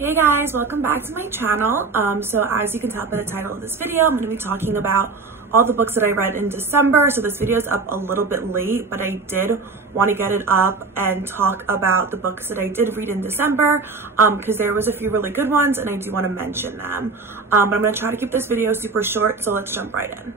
Hey guys, welcome back to my channel. So as you can tell by the title of this video, I'm going to be talking about all the books that I read in December. So this video is up a little bit late, but I did want to get it up and talk about the books that I did read in December because there was a few really good ones and I do want to mention them. But I'm going to try to keep this video super short, so let's jump right in.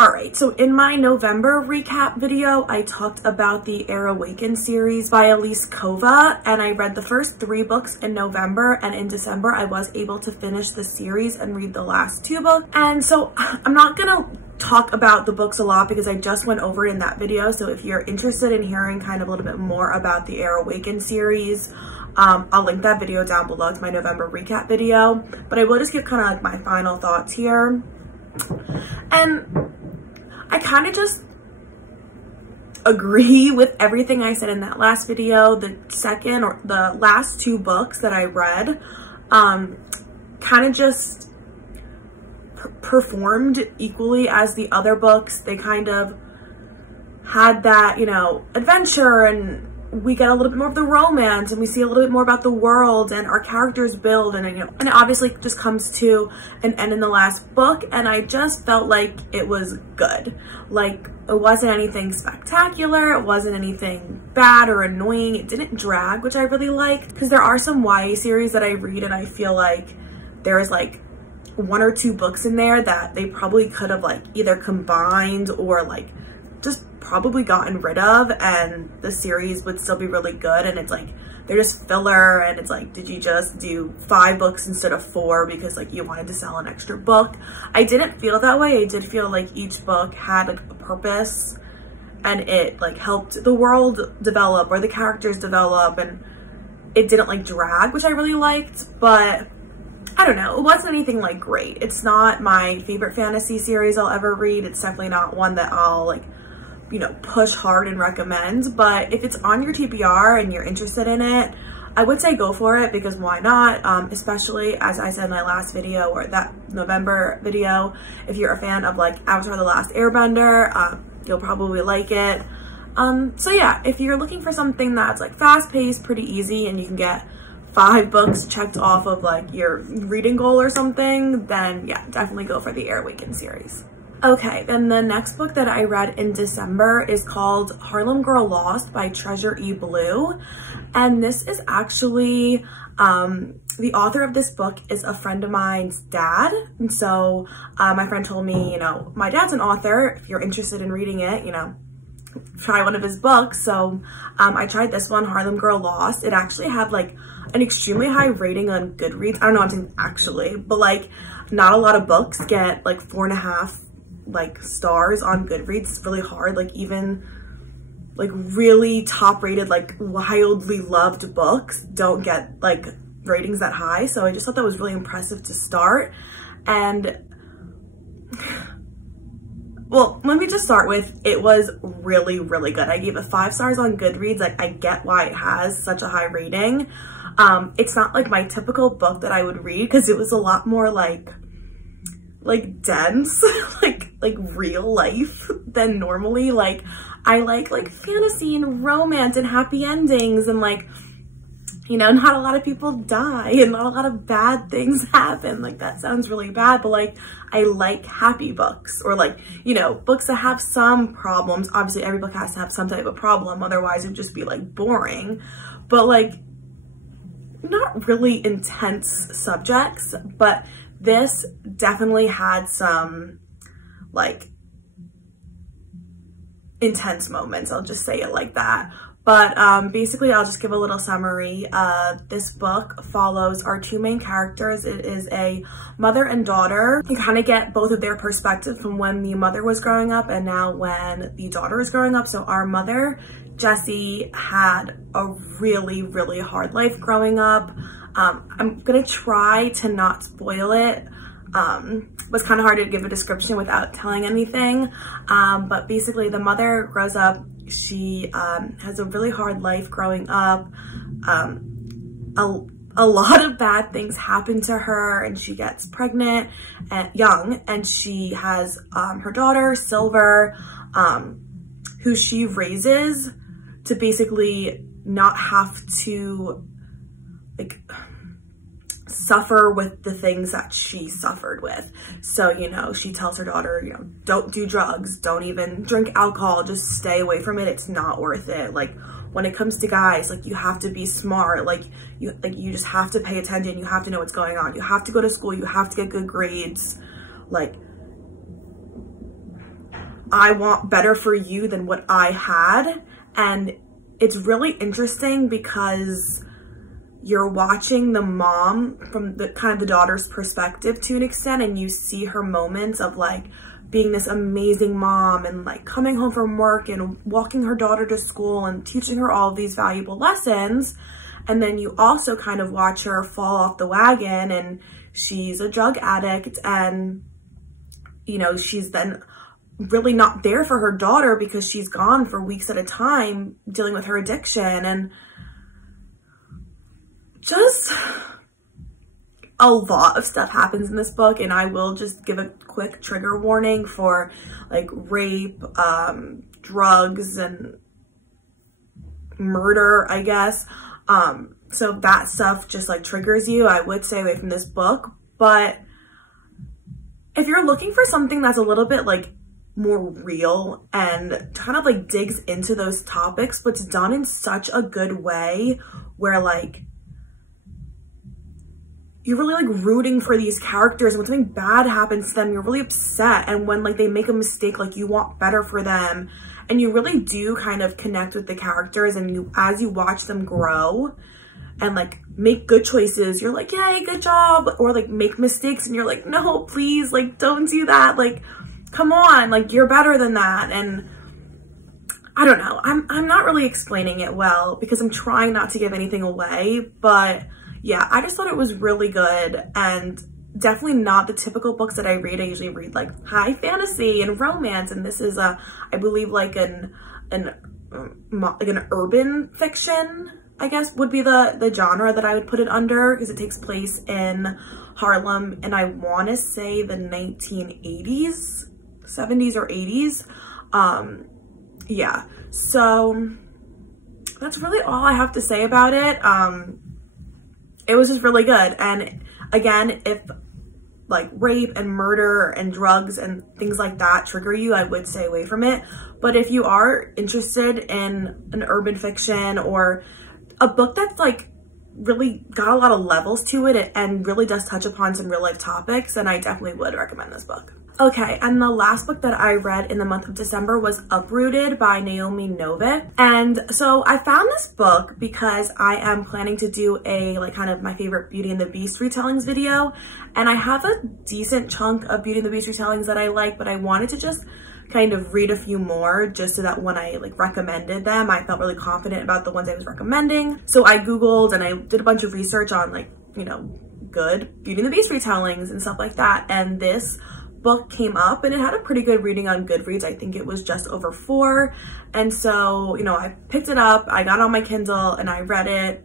Alright, so in my November recap video, I talked about the Awakens series by Elise Kova, and I read the first 3 books in November, and in December I was able to finish the series and read the last 2 books. And so I'm not gonna talk about the books a lot because I just went over it in that video, so if you're interested in hearing kind of a little bit more about the Awakens series, I'll link that video down below. It's my November recap video, but I will just give kind of like my final thoughts here. And I kind of just agree with everything I said in that last video. The second or the last 2 books that I read kind of just performed equally as the other books. They kind of had that, you know, adventure, and we get a little bit more of the romance, and we see a little bit more about the world, and our characters build, and you know, and it obviously just comes to an end in the last book, and I just felt like it was good. Like, it wasn't anything spectacular, it wasn't anything bad or annoying, it didn't drag, which I really liked, because there are some YA series that I read and I feel like there's like 1 or 2 books in there that they probably could have like either combined or like just probably gotten rid of, and the series would still be really good, and it's like they're just filler, and it's like, did you just do 5 books instead of 4 because like you wanted to sell an extra book? I didn't feel that way. I did feel like each book had like a purpose, and it like helped the world develop or the characters develop, and it didn't like drag, which I really liked. But I don't know, it wasn't anything like great. It's not my favorite fantasy series I'll ever read. It's definitely not one that I'll like, you know, push hard and recommend, but if it's on your TBR and you're interested in it, I would say go for it, because why not? Especially as I said in my last video, or that November video, if you're a fan of like Avatar: The Last Airbender, you'll probably like it. So yeah, if you're looking for something that's like fast-paced, pretty easy, and you can get 5 books checked off of like your reading goal or something, then yeah, definitely go for the Awakens series. Okay, then the next book that I read in December is called Harlem Girl Lost by Treasure E. Blue. And this is actually, the author of this book is a friend of mine's dad. And so my friend told me, you know, my dad's an author. If you're interested in reading it, you know, try one of his books. So I tried this one, Harlem Girl Lost. It actually had like an extremely high rating on Goodreads. I don't know, I'm actually, but like not a lot of books get like 4.5 like stars on Goodreads. It's really hard. Like even like really top rated, like wildly loved books don't get like ratings that high. So I just thought that was really impressive to start. And well, let me just start with, it was really, really good. I gave it 5 stars on Goodreads. Like, I get why it has such a high rating. It's not like my typical book that I would read, because it was a lot more like dense, like real life than normally. Like, I like fantasy and romance and happy endings, and like, you know, not a lot of people die and not a lot of bad things happen. Like, that sounds really bad, but like, I like happy books, or like, you know, books that have some problems. Obviously every book has to have some type of problem, otherwise it'd just be like boring, but like not really intense subjects. But this definitely had some like intense moments, I'll just say it like that. But basically, I'll just give a little summary. This book follows our 2 main characters. It is a mother and daughter. You kind of get both of their perspective from when the mother was growing up and now when the daughter is growing up. So our mother, Jessie, had a really, really hard life growing up. I'm gonna try to not spoil it. It was kind of hard to give a description without telling anything. But basically, the mother grows up. She has a really hard life growing up. A lot of bad things happen to her, and she gets pregnant at young, and she has her daughter, Silver, who she raises to basically not have to like suffer with the things that she suffered with. So, you know, she tells her daughter, you know, don't do drugs, don't even drink alcohol, just stay away from it. It's not worth it. Like, when it comes to guys, like, you have to be smart. Like you just have to pay attention. You have to know what's going on. You have to go to school. You have to get good grades. Like, I want better for you than what I had. And it's really interesting because you're watching the mom from the kind of the daughter's perspective to an extent, and you see her moments of like being this amazing mom and like coming home from work and walking her daughter to school and teaching her all of these valuable lessons. And then you also kind of watch her fall off the wagon, and she's a drug addict, and you know, she's then really not there for her daughter because she's gone for weeks at a time dealing with her addiction. And just a lot of stuff happens in this book, and I will just give a quick trigger warning for like rape, drugs, and murder, I guess. So that stuff just like triggers you. I would stay away from this book. But if you're looking for something that's a little bit like more real and kind of like digs into those topics, but it's done in such a good way where like you're really like rooting for these characters, and when something bad happens to them, you're really upset. And when like they make a mistake, like you want better for them, and you really do kind of connect with the characters. And you, as you watch them grow and like make good choices, you're like, yay, good job. Or like make mistakes and you're like, no, please, like don't do that. Like, come on, like you're better than that. And I don't know, I'm not really explaining it well because I'm trying not to give anything away, but yeah, I just thought it was really good, and definitely not the typical books that I read. I usually read like high fantasy and romance, and this is I believe like an urban fiction, I guess would be the genre that I would put it under, because it takes place in Harlem, and I want to say the 1980s, 70s or 80s. Yeah, so that's really all I have to say about it. It was just really good. And again, if like rape and murder and drugs and things like that trigger you, I would stay away from it. But if you are interested in an urban fiction or a book that's like really got a lot of levels to it and really does touch upon some real life topics, then I definitely would recommend this book. Okay, and the last book that I read in the month of December was Uprooted by Naomi Novik. And so I found this book because I am planning to do a like kind of my favorite Beauty and the Beast retellings video. And I have a decent chunk of Beauty and the Beast retellings that I like, but I wanted to just kind of read a few more just so that when I like recommended them, I felt really confident about the ones I was recommending. So I Googled and I did a bunch of research on like, you know, good Beauty and the Beast retellings and stuff like that. And this book came up and it had a pretty good reading on Goodreads. I think it was just over 4. And so, you know, I picked it up, I got on my Kindle and I read it.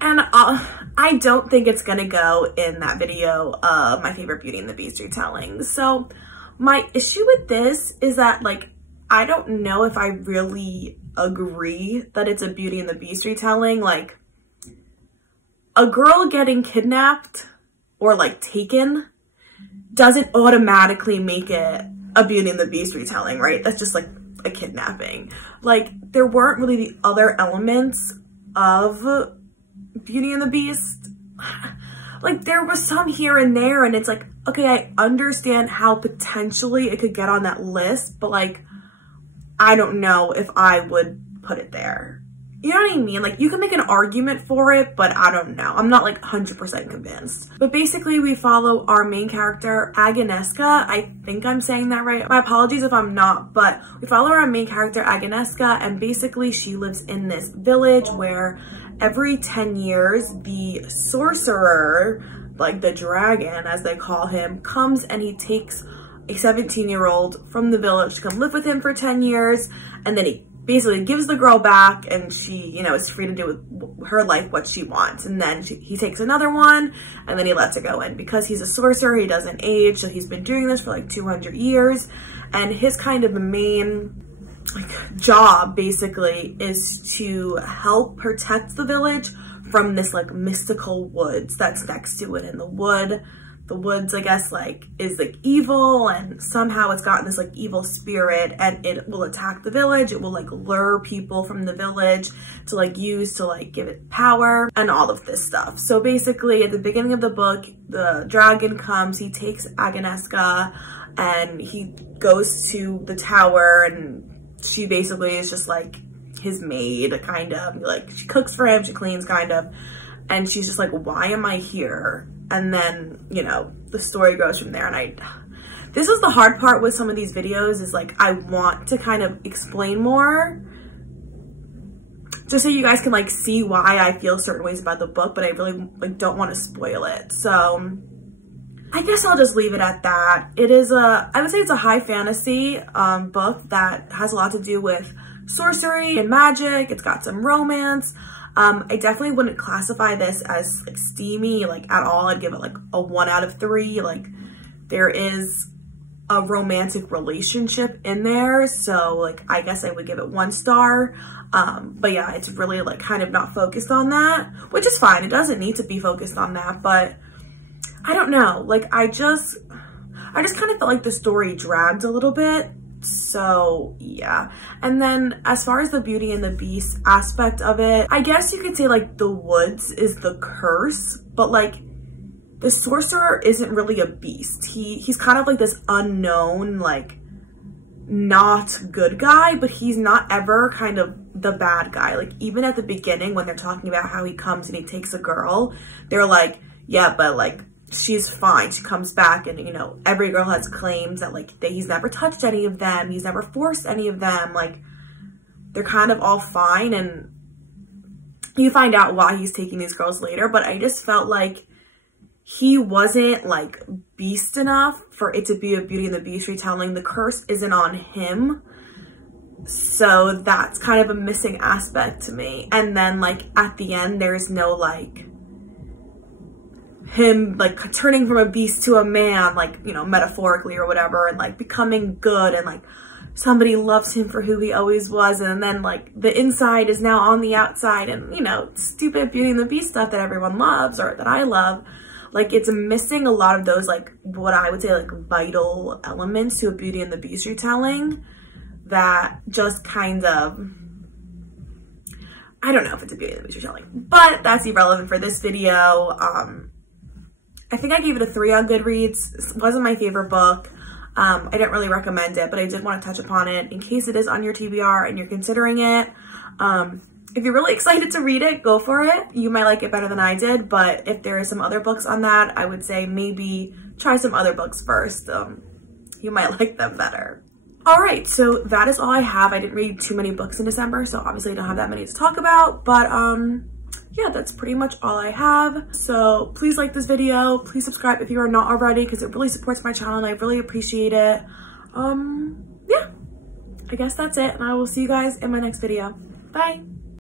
And I don't think it's gonna go in that video of my favorite Beauty and the Beast retellings. So my issue with this is that like, I don't know if I really agree that it's a Beauty and the Beast retelling. Like, a girl getting kidnapped or like taken doesn't automatically make it a Beauty and the Beast retelling, right? That's just like a kidnapping. Like, there weren't really the other elements of Beauty and the Beast. Like, there was some here and there, and it's like, okay, I understand how potentially it could get on that list, but like, I don't know if I would put it there. You know what I mean? Like, you can make an argument for it, but I don't know. I'm not like 100% convinced. But basically, we follow our main character, Agnieszka. I think I'm saying that right. My apologies if I'm not, but we follow our main character, Agnieszka, and basically she lives in this village where every 10 years, the sorcerer, like the dragon, as they call him, comes and he takes a 17-year-old from the village to come live with him for 10 years, and then he basically gives the girl back, and she, you know, is free to do with her life what she wants. And then he takes another one, and then he lets her go in. Because he's a sorcerer, he doesn't age, so he's been doing this for like 200 years. And his kind of main like job basically is to help protect the village from this like mystical woods that's next to it. And the woods, I guess, like is like evil, and somehow it's gotten this like evil spirit, and it will attack the village. It will like lure people from the village to like use to like give it power and all of this stuff. So basically at the beginning of the book, the dragon comes, he takes Agnieszka and he goes to the tower, and she basically is just like his maid, kind of. Like she cooks for him, she cleans, kind of. And she's just like, why am I here? And then, you know, the story goes from there. And this is the hard part with some of these videos, is like, I want to kind of explain more just so you guys can like see why I feel certain ways about the book, but I really like don't want to spoil it. So I guess I'll just leave it at that. It is I would say it's a high fantasy book that has a lot to do with sorcery and magic. It's got some romance. I definitely wouldn't classify this as like steamy, like at all. I'd give it like a 1 out of 3. Like there is a romantic relationship in there, so like I guess I would give it 1 star. But yeah, it's really like kind of not focused on that, which is fine. It doesn't need to be focused on that, but I don't know. Like I just kind of felt like the story dragged a little bit. So yeah. And then as far as the Beauty and the Beast aspect of it, I guess you could say like the woods is the curse, but like the sorcerer isn't really a beast. He's kind of like this unknown, like not good guy, but he's not ever kind of the bad guy. Like even at the beginning when they're talking about how he comes and he takes a girl, they're like, yeah, but like she's fine. She comes back, and you know, every girl has claims that like he's never touched any of them, he's never forced any of them, like they're kind of all fine. And you find out why he's taking these girls later, but I just felt like he wasn't like beast enough for it to be a Beauty and the Beast retelling. The curse isn't on him, so that's kind of a missing aspect to me. And then like at the end, there's no like him like turning from a beast to a man, like, you know, metaphorically or whatever, and like becoming good, and like somebody loves him for who he always was, and then like the inside is now on the outside, and you know, stupid Beauty and the Beast stuff that everyone loves, or that I love. Like it's missing a lot of those like what I would say like vital elements to a Beauty and the Beast retelling that just kind of, I don't know if it's a Beauty and the Beast retelling, but that's irrelevant for this video. I think I gave it a 3 on Goodreads. It wasn't my favorite book. I didn't really recommend it, but I did want to touch upon it in case it is on your TBR and you're considering it. If you're really excited to read it, go for it. You might like it better than I did, but if there are some other books on that, I would say maybe try some other books first. You might like them better. All right, so that is all I have. I didn't read too many books in December, so obviously I don't have that many to talk about, but yeah, that's pretty much all I have. So please like this video. Please subscribe if you are not already, because it really supports my channel and I really appreciate it. Yeah, I guess that's it, and I will see you guys in my next video. Bye.